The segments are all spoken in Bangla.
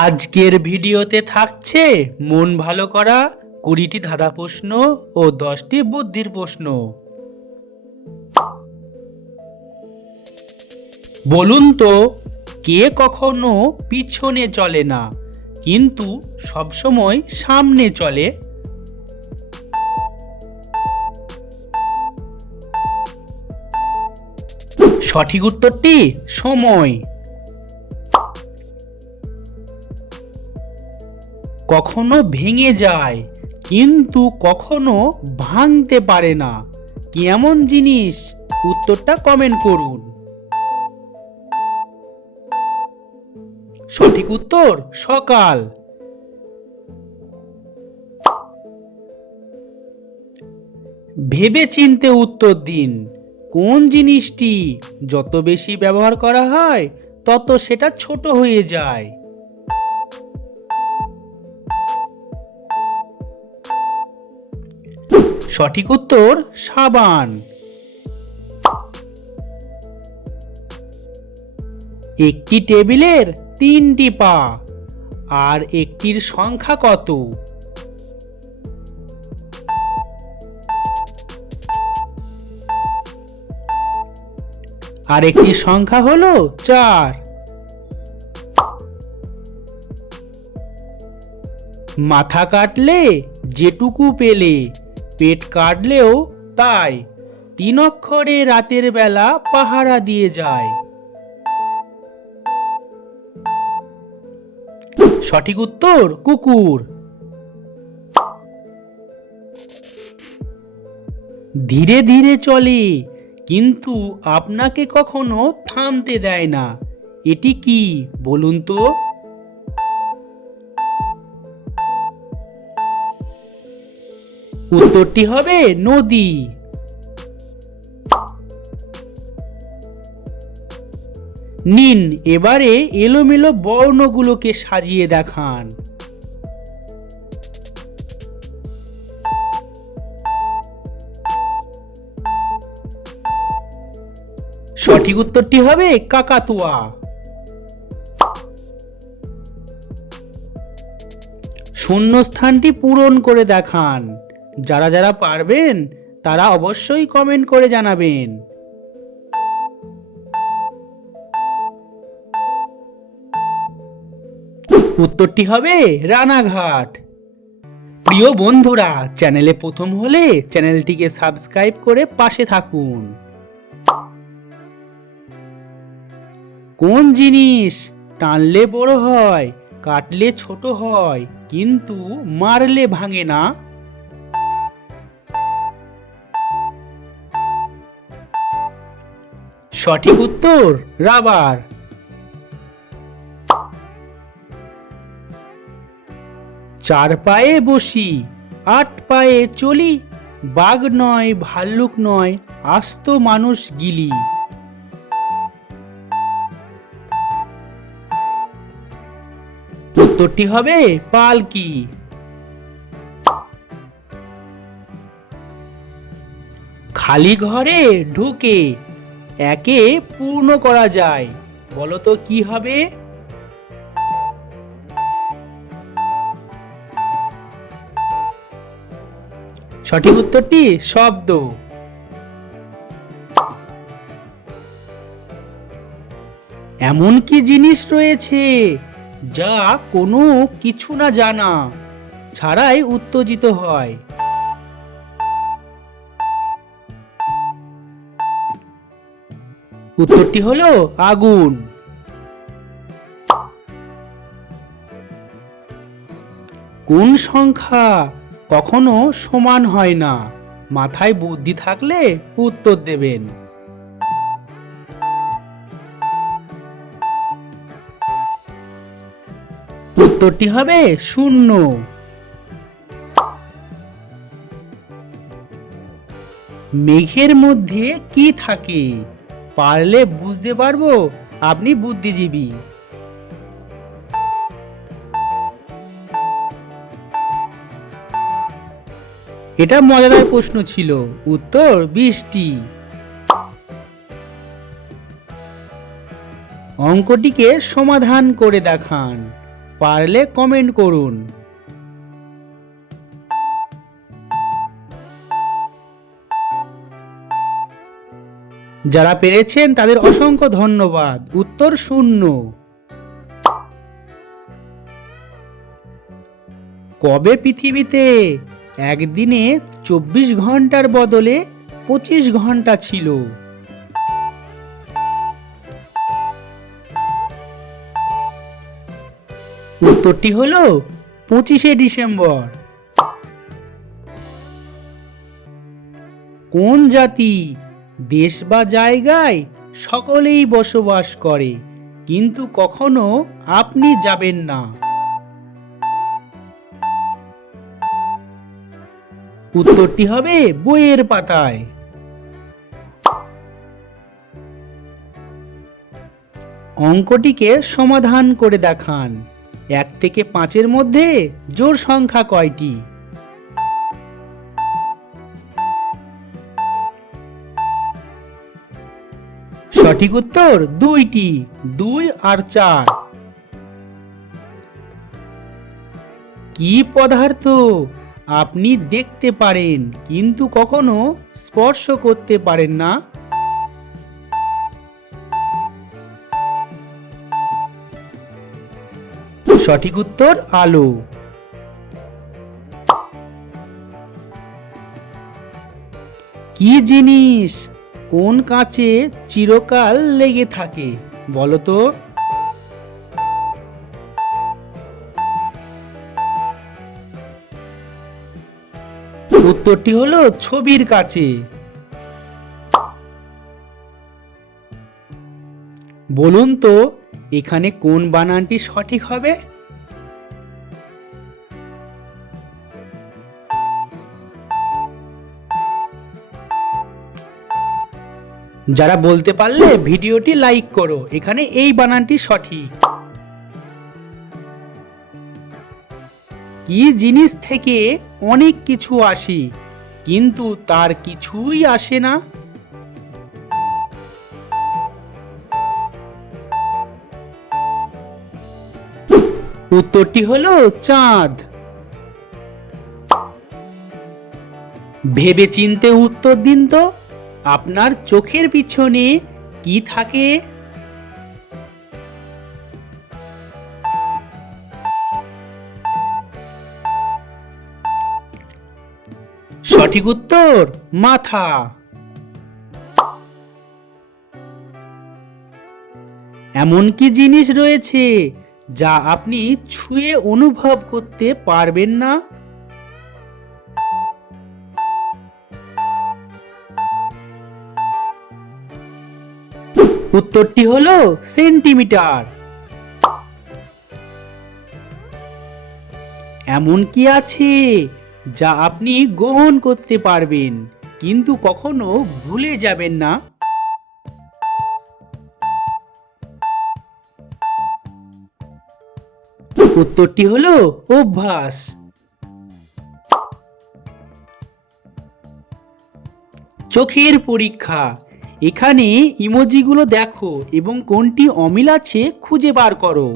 আজকের ভিডিওতে থাকছে মন ভালো করা 20টি ধাঁধা প্রশ্ন ও 10টি বুদ্ধির প্রশ্ন। বলুন তো, কে কখনো পিছনে চলে না কিন্তু সবসময় সামনে চলে? সঠিক উত্তরটি সময়। কখনো ভেঙে যায় কিন্তু কখনো ভাঙতে পারে না, কি এমন জিনিস? উত্তরটা কমেন্ট করুন। সঠিক উত্তর সকাল। ভেবেচিন্তে উত্তর দিন, কোন জিনিসটি যত বেশি ব্যবহার করা হয় তত সেটা ছোট হয়ে যায়? সঠিক উত্তর সাবান। একটি টেবিলের 3টি পা আর একটির সংখ্যা কত? আর একটি সংখ্যা হলো 4। মাথা কাটলে যেটুকু পেলে, পেট কাটলেও তাই, 3 অক্ষরে রাতের বেলা পাহারা দিয়ে যায়। সঠিক উত্তর কুকুর। ধীরে ধীরে চলে কিন্তু আপনাকে কখনো থামতে দেয় না, এটি কি বলুন তো? উত্তরটি হবে নদী। নিন, এবারে এলোমেলো বর্ণগুলোকে সাজিয়ে দেখান। সঠিক উত্তরটি হবে কাকাতুয়া। শূন্যস্থানটি পূরণ করে দেখান। যারা যারা পারবেন তারা অবশ্যই কমেন্ট করে জানাবেন। উত্তরটি হবে রানাঘাট। প্রিয় বন্ধুরা, চ্যানেলে প্রথম হলে চ্যানেলটিকে সাবস্ক্রাইব করে পাশে থাকুন। কোন জিনিস টানলে বড় হয়, কাটলে ছোট হয় কিন্তু মারলে ভাঙে না? সঠিক উত্তর রাবার। চার পায়ে বসি, 8 পায়ে চলি, বাঘ নয় ভাল্লুক নয়, আস্ত মানুষ গিলি। উত্তরটি হবে পালকি। খালি ঘরে ঢুকে একে পূর্ণ করা যায়, বলতো কি হবে? সঠিক উত্তরটি শব্দ। এমন কি জিনিস রয়েছে যা কোনো কিছু না জানা ছাড়াই উত্তেজিত হয়? উত্তরটি হলো আগুন। কোন সংখ্যা কখনো সমান হয় না? মাথায় বুদ্ধি থাকলে উত্তর দেবেন। উত্তরটি হবে 0। মেঘের মধ্যে কি থাকে? পারলে বুঝতে পারবো আপনি বুদ্ধিজীবী। এটা মজাদার প্রশ্ন ছিল, উত্তর বৃষ্টি। অঙ্কটিকে সমাধান করে দেখান। পারলে কমেন্ট করুন। যারা পেরেছেন তাদের অসংখ্য ধন্যবাদ। উত্তর 0। কবে পৃথিবীতে একদিনে 24 ঘন্টার বদলে 25 ঘন্টা ছিল? উত্তরটি হলো 25শে ডিসেম্বর। কোন জাতি দেশ বা জায়গায় সকলেই বসবাস করে কিন্তু কখনো আপনি যাবেন না? উত্তরটি হবে বইয়ের পাতায়। অঙ্কটিকে সমাধান করে দেখান। 1 থেকে 5-এর মধ্যে জোড় সংখ্যা কয়টি? সঠিক উত্তর 2টি, 2 আর 4। কি পদার্থ আপনি দেখতে পারেন কিন্তু কখনো স্পর্শ করতে পারেন না? সঠিক উত্তর আলো। কি জিনিস কোন কাঁচে চিরকাল লেগে থাকে বলো তো? উত্তরটি হলো ছবির কাঁচে। বলুন তো এখানে কোন বানানটি সঠিক হবে? যারা বলতে পারলে ভিডিওটি লাইক করো। এখানে এই বানানটি সঠিক। কি জিনিস থেকে অনেক কিছু আসে কিন্তু তার কিছুই আসে না? উত্তরটি হলো চাঁদ। ভেবেচিন্তে উত্তর দিন তো আপনার চোখের পিছনে কি থাকে? সঠিক উত্তর মাথা। এমন কি জিনিস রয়েছে যা আপনি ছুঁয়ে অনুভব করতে পারবেন না? উত্তরটি হলো সেন্টিমিটার। এমন কি আছে যা আপনি গ্রহণ করতে পারবেন কিন্তু কখনো ভুলে যাবেন না? উত্তরটি হলো অভ্যাস। চোখের পরীক্ষা। এখানে ইমোজিগুলো দেখো এবং কোনটি অমিল আছে খুঁজে বার করো।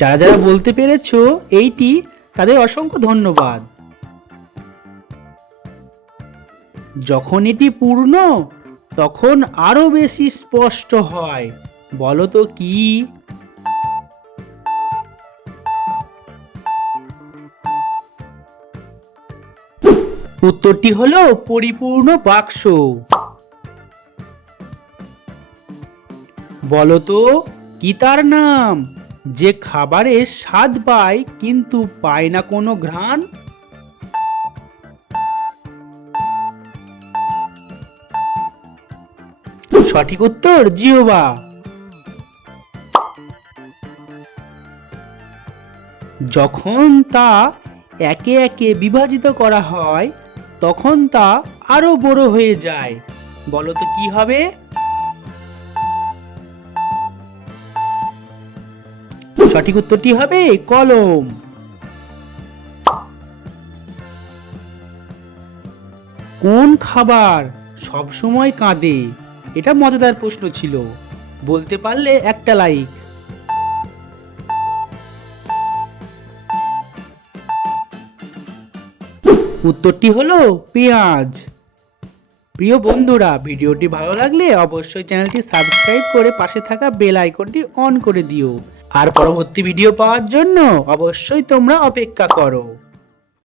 যারা যারা বলতে পেরেছো এইটি তাদের অসংখ্য ধন্যবাদ। যখন এটি পূর্ণ তখন আরো বেশি স্পষ্ট হয় বলো তো কি? উত্তরটি হলো পরিপূর্ণ বাক্স। বলো তো কি তার নাম যে খাবারের স্বাদ পায় কিন্তু পায় না কোনো ঘ্রাণ? সঠিক উত্তর জিহ্বা। যখন তা একে একে বিভাজিত করা হয় তখন তা আরো বড় হয়ে যায় বলো তো কি হবে? সঠিক উত্তরটি হবে কলম। কোন খাবার সবসময় কাঁদে এটা মজাদার প্রশ্ন ছিল। বলতে পারলে একটা লাইক। উত্তরটি হলো পেঁয়াজ। প্রিয় বন্ধুরা, ভিডিওটি ভালো লাগলে অবশ্যই চ্যানেলটি সাবস্ক্রাইব করে পাশে থাকা বেল আইকনটি অন করে দিও। আর পরবর্তী ভিডিও পাওয়ার জন্য অবশ্যই তোমরা অপেক্ষা করো।